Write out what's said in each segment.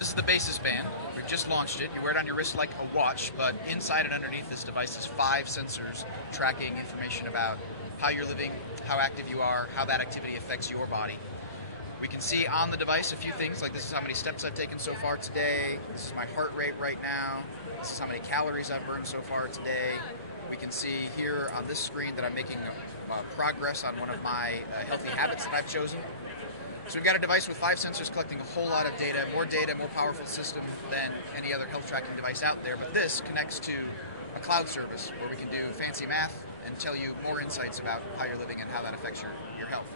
This is the Basis Band. We've just launched it. You wear it on your wrist like a watch, but inside and underneath this device is 5 sensors tracking information about how you're living, how active you are, how that activity affects your body. We can see on the device a few things, like this is how many steps I've taken so far today, this is my heart rate right now, this is how many calories I've burned so far today. We can see here on this screen that I'm making progress on one of my healthy habits that I've chosen. So we've got a device with 5 sensors collecting a whole lot of data, more powerful system than any other health tracking device out there. But this connects to a cloud service where we can do fancy math and tell you more insights about how you're living and how that affects your health.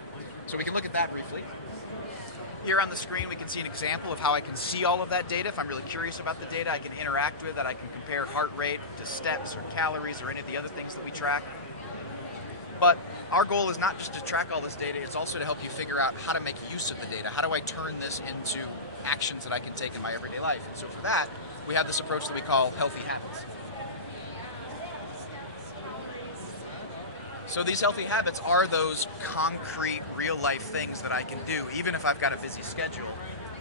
So we can look at that briefly. Here on the screen we can see an example of how I can see all of that data. If I'm really curious about the data, I can interact with it. I can compare heart rate to steps or calories or any of the other things that we track. But our goal is not just to track all this data, it's also to help you figure out how to make use of the data. How do I turn this into actions that I can take in my everyday life? And so for that, we have this approach that we call healthy habits. So these healthy habits are those concrete, real-life things that I can do, even if I've got a busy schedule,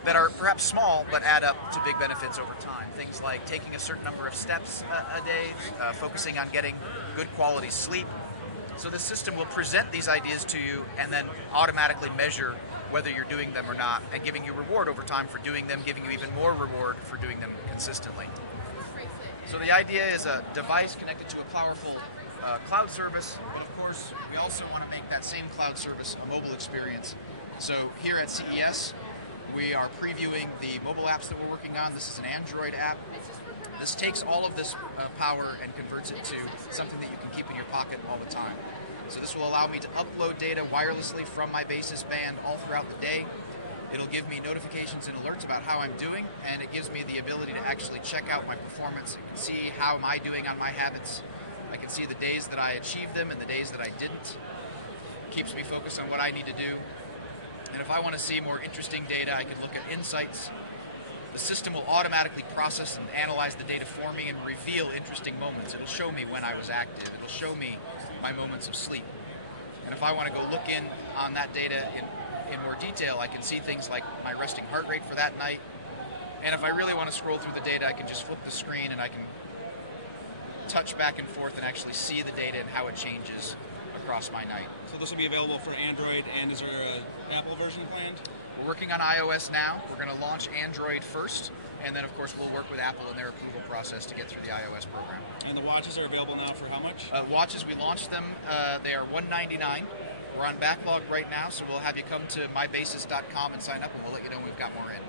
that are perhaps small but add up to big benefits over time. Things like taking a certain number of steps a day, focusing on getting good quality sleep. So the system will present these ideas to you and then automatically measure whether you're doing them or not, and giving you reward over time for doing them, giving you even more reward for doing them consistently. So the idea is a device connected to a powerful cloud service, but of course we also want to make that same cloud service a mobile experience. So here at CES, we are previewing the mobile apps that we're working on. This is an Android app. This takes all of this power and converts it to something that you can keep in your pocket all the time. So this will allow me to upload data wirelessly from my Basis Band all throughout the day. It'll give me notifications and alerts about how I'm doing, and it gives me the ability to actually check out my performance. I can see how am I doing on my habits. I can see the days that I achieved them and the days that I didn't. It keeps me focused on what I need to do. And if I want to see more interesting data, I can look at insights. The system will automatically process and analyze the data for me and reveal interesting moments. It'll show me when I was active. It'll show me my moments of sleep. And if I want to go look in on that data in more detail, I can see things like my resting heart rate for that night. And if I really want to scroll through the data, I can just flip the screen and I can touch back and forth and actually see the data and how it changes across my night. So this will be available for Android, and is there an Apple version planned? We're working on iOS now. We're going to launch Android first, and then of course we'll work with Apple in their approval process to get through the iOS program. And the watches are available now for how much? Watches, we launched them. They are $199. We're on backlog right now, so we'll have you come to mybasis.com and sign up, and we'll let you know when we've got more in.